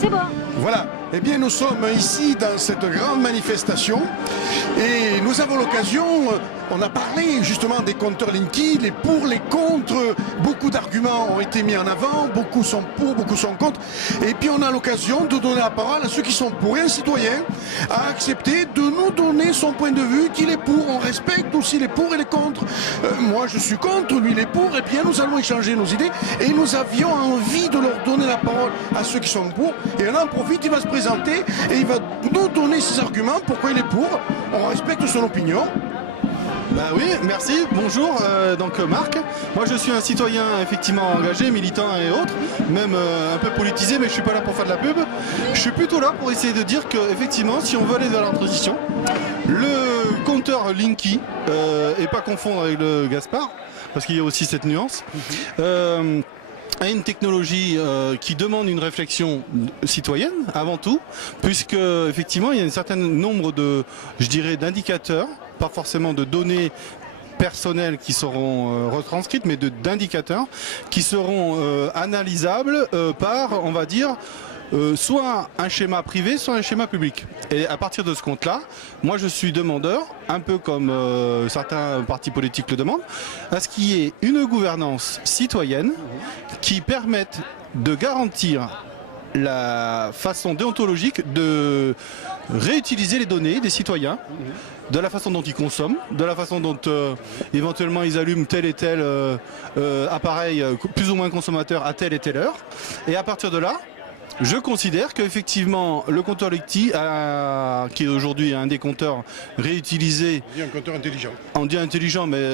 C'est bon. Voilà. Eh bien, nous sommes ici dans cette grande manifestation et nous avons l'occasion, on a parlé justement des compteurs Linky, les pour, les contre, beaucoup d'arguments ont été mis en avant, beaucoup sont pour, beaucoup sont contre, et puis on a l'occasion de donner la parole à ceux qui sont pour, et un citoyen a accepté de nous donner son point de vue, qu'il est pour, on respecte aussi les pour et les contre. Moi je suis contre, lui il est pour, et bien nous allons échanger nos idées, et nous avions envie de leur donner la parole à ceux qui sont pour, et on en profite, il va se présenter, et il va nous donner ses arguments, pourquoi il est pour, on respecte son opinion. Bah oui, merci, bonjour, donc Marc. Moi je suis un citoyen effectivement engagé, militant et autres, même un peu politisé, mais je suis pas là pour faire de la pub. Je suis plutôt là pour essayer de dire que effectivement, si on veut aller vers la transition, le compteur Linky, et pas confondre avec le Gaspard, parce qu'il y a aussi cette nuance, a une technologie qui demande une réflexion citoyenne avant tout, puisque effectivement il y a un certain nombre de, je dirais, d'indicateurs, pas forcément de données personnelles qui seront retranscrites, mais d'indicateurs qui seront analysables par, on va dire, soit un schéma privé, soit un schéma public. Et à partir de ce compte-là, moi je suis demandeur, un peu comme certains partis politiques le demandent, à ce qu'il y ait une gouvernance citoyenne qui permette de garantir la façon déontologique de réutiliser les données des citoyens, de la façon dont ils consomment, de la façon dont éventuellement ils allument tel et tel appareil plus ou moins consommateur à telle et telle heure. Et à partir de là, je considère qu'effectivement le compteur Linky, qui est aujourd'hui un des compteurs réutilisés. On dit un compteur intelligent. On dit intelligent, mais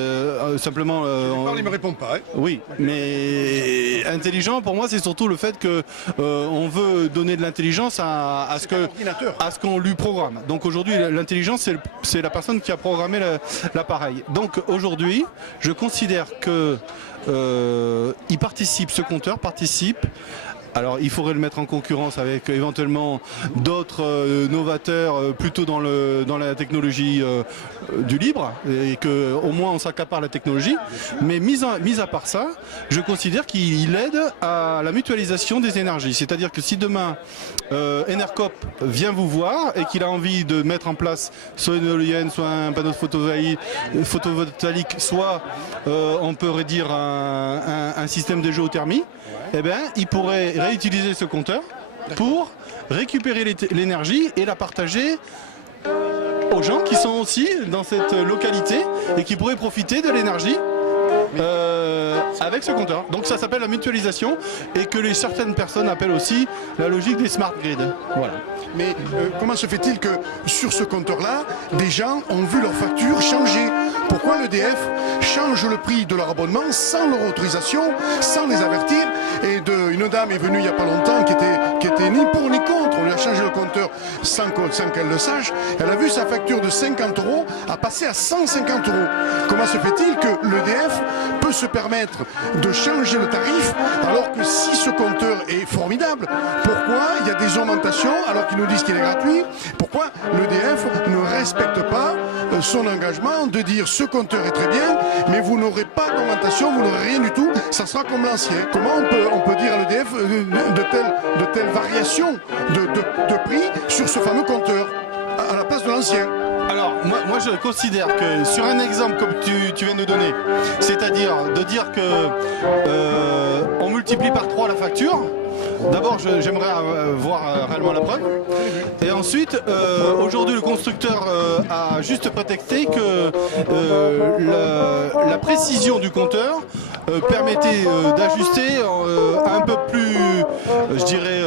simplement. Il ne me répond pas. Hein. Oui, mais intelligent pour moi c'est surtout le fait que on veut donner de l'intelligence à ce qu'on lui programme. Donc aujourd'hui l'intelligence c'est la personne qui a programmé l'appareil. Donc aujourd'hui je considère que ce compteur participe. Alors il faudrait le mettre en concurrence avec éventuellement d'autres novateurs plutôt dans la technologie du libre et qu'au moins on s'accapare la technologie. Mais mis à part ça, je considère qu'il aide à la mutualisation des énergies. C'est-à-dire que si demain Enercop vient vous voir et qu'il a envie de mettre en place soit une éolienne, soit un panneau photovoltaïque, soit on pourrait dire un système de géothermie, eh bien, il pourrait réutiliser ce compteur pour récupérer l'énergie et la partager aux gens qui sont aussi dans cette localité et qui pourraient profiter de l'énergie avec ce compteur. Donc ça s'appelle la mutualisation et que certaines personnes appellent aussi la logique des smart grids. Voilà. Mais comment se fait-il que sur ce compteur-là, des gens ont vu leur facture changer? Pourquoi l'EDF change le prix de leur abonnement sans leur autorisation, sans les avertir? Et une dame est venue il n'y a pas longtemps qui était ni pour ni contre. On lui a changé le compteur sans qu'elle le sache. Elle a vu sa facture de 50 € à passer à 150 €. Comment se fait-il que l'EDF peut se permettre de changer le tarif alors que si ce compteur est formidable, pourquoi il y a des augmentations alors qu'ils nous disent qu'il est gratuit? Pourquoi l'EDF ne respecte pas son engagement de dire ce compteur est très bien, mais vous n'aurez pas d'augmentation, vous n'aurez rien du tout, ça sera comme l'ancien? Comment on peut dire à l'EDF de telles variations de prix sur ce fameux compteur à la place de l'ancien? Alors, moi je considère que sur un exemple comme tu viens de donner, c'est-à-dire de dire que on multiplie par 3 la facture, d'abord j'aimerais voir réellement la preuve. Et ensuite, aujourd'hui le constructeur a juste prétexté que la précision du compteur permettait d'ajuster un peu plus, je dirais,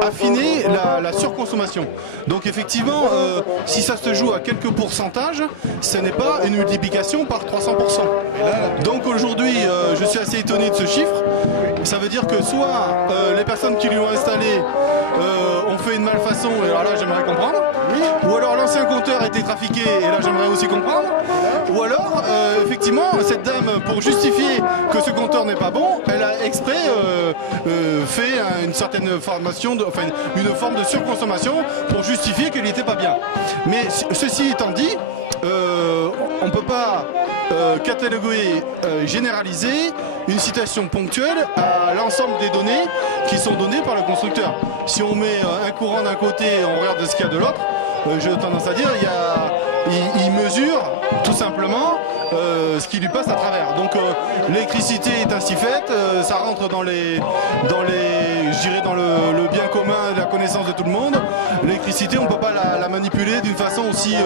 affiner la surconsommation. Donc effectivement, si ça se joue à quelques pourcentages, ce n'est pas une multiplication par 300%. Donc aujourd'hui, je suis assez étonné de ce chiffre. Ça veut dire que soit les personnes qui lui ont installé ont fait une malfaçon, et alors là j'aimerais comprendre, ou alors l'ancien compteur a été trafiqué, et là j'aimerais aussi comprendre, ou alors effectivement cette dame, pour justifier que ce compteur n'est pas bon, elle a exprès fait une certaine formation, enfin une forme de surconsommation pour justifier qu'il n'était pas bien. Mais ceci étant dit, on ne peut pas cataloguer, généraliser une citation ponctuelle à l'ensemble des données qui sont données par le constructeur. Si on met un courant d'un côté et on regarde ce qu'il y a de l'autre, j'ai tendance à dire il mesure tout simplement ce qui lui passe à travers. Donc l'électricité est ainsi faite, ça rentre dans le bien commun, la connaissance de tout le monde. L'électricité, on ne peut pas la manipuler d'une façon aussi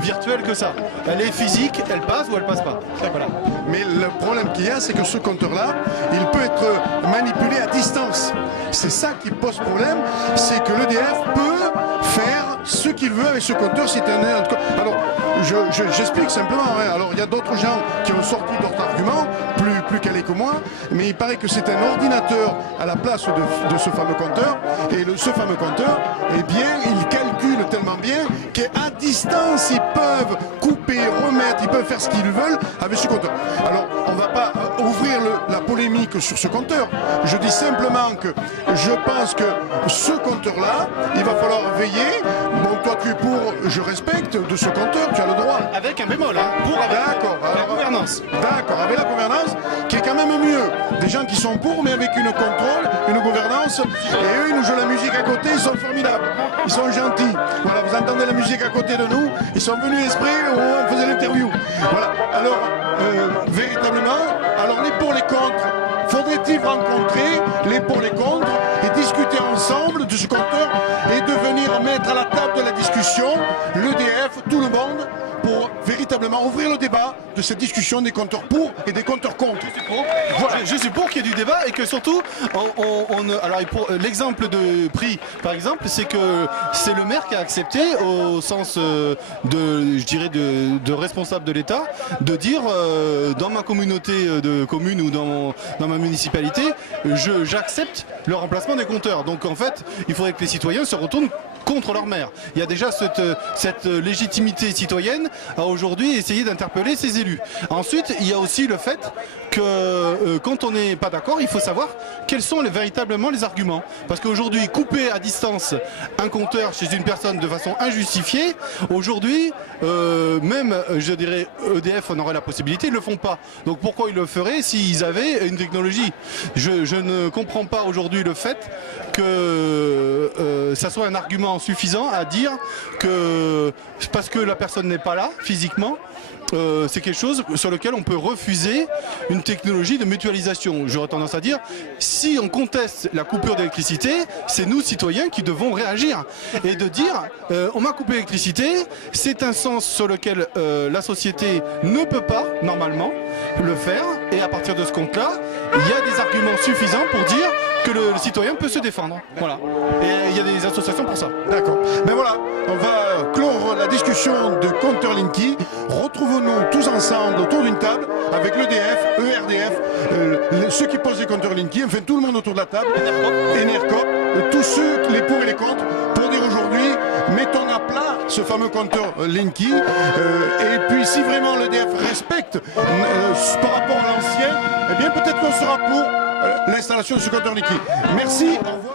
virtuelle que ça. Elle est physique, elle passe ou elle passe pas. Voilà. Mais le problème qu'il y a, c'est que ce compteur-là, il peut être manipulé à distance. C'est ça qui pose problème, c'est que l'EDF peut faire ce qu'il veut avec ce compteur. Alors, j'explique simplement. Hein. Alors, il y a d'autres gens qui ont sorti d'autres arguments, plus calés que moi, mais il paraît que c'est un ordinateur à la place de ce fameux compteur. Et ce fameux compteur, eh bien, il calcule tellement bien qu'à distance, ils peuvent couper, remettre, ils peuvent faire ce qu'ils veulent avec ce compteur. Alors, on ne va pas ouvrir la polémique sur ce compteur. Je dis simplement que je pense que ce compteur-là, il va falloir veiller. Bon, toi, tu es pour, je respecte de ce compteur, tu as le droit. Avec un bémol, hein, pour D'accord. la gouvernance. D'accord, avec la gouvernance, qui est quand même mieux. Des gens qui sont pour, mais avec une contrôle, une gouvernance. Et eux, ils nous jouent la musique à côté, ils sont formidables. Ils sont gentils. Voilà, vous entendez la musique à côté de nous. Ils sont venus exprès où on faisait l'interview. Voilà. Alors, véritablement, alors les pour, les contre. Faudrait-il rencontrer les pour, les contre et discuter ensemble de ce compteur et de venir mettre à la table de la discussion l'EDF, tout le monde, pour véritablement ouvrir le débat de cette discussion des compteurs pour et des compteurs contre. Voilà. Je suis pour qu'il y ait du débat et que surtout, l'exemple de prix, par exemple, c'est que c'est le maire qui a accepté, au sens de responsable de l'État, de dire dans ma communauté de communes ou dans ma municipalité, j'accepte le remplacement des compteurs. Donc en fait, il faudrait que les citoyens se retournent contre leur maire. Il y a déjà cette légitimité citoyenne à aujourd'hui essayer d'interpeller ses élus. Ensuite, il y a aussi le fait que quand on n'est pas d'accord, il faut savoir quels sont véritablement les arguments. Parce qu'aujourd'hui, couper à distance un compteur chez une personne de façon injustifiée, aujourd'hui, même, je dirais, EDF en aurait la possibilité, ils ne le font pas. Donc pourquoi ils le feraient s'ils avaient une technologie? Je ne comprends pas aujourd'hui le fait que ça soit un argument suffisant à dire que parce que la personne n'est pas là physiquement, c'est quelque chose sur lequel on peut refuser une technologie de mutualisation. J'aurais tendance à dire, si on conteste la coupure d'électricité, c'est nous citoyens qui devons réagir et de dire on m'a coupé l'électricité, c'est un sens sur lequel la société ne peut pas normalement le faire, et à partir de ce compte-là, il y a des arguments suffisants pour dire que le citoyen peut se défendre. Voilà. Et il y a des associations pour ça. D'accord. Ben voilà, on va clore la discussion de compteur Linky. Retrouvons-nous tous ensemble autour d'une table avec l'EDF, ERDF, ceux qui posent les compteurs Linky, enfin tout le monde autour de la table, Enercop, tous ceux, les pour et les contre, pour dire aujourd'hui, mettons à plat ce fameux compteur Linky. Et puis si vraiment l'EDF respecte par rapport à l'ancien, eh bien peut-être qu'on sera pour l'installation de ce compteur Linky. Merci, au revoir.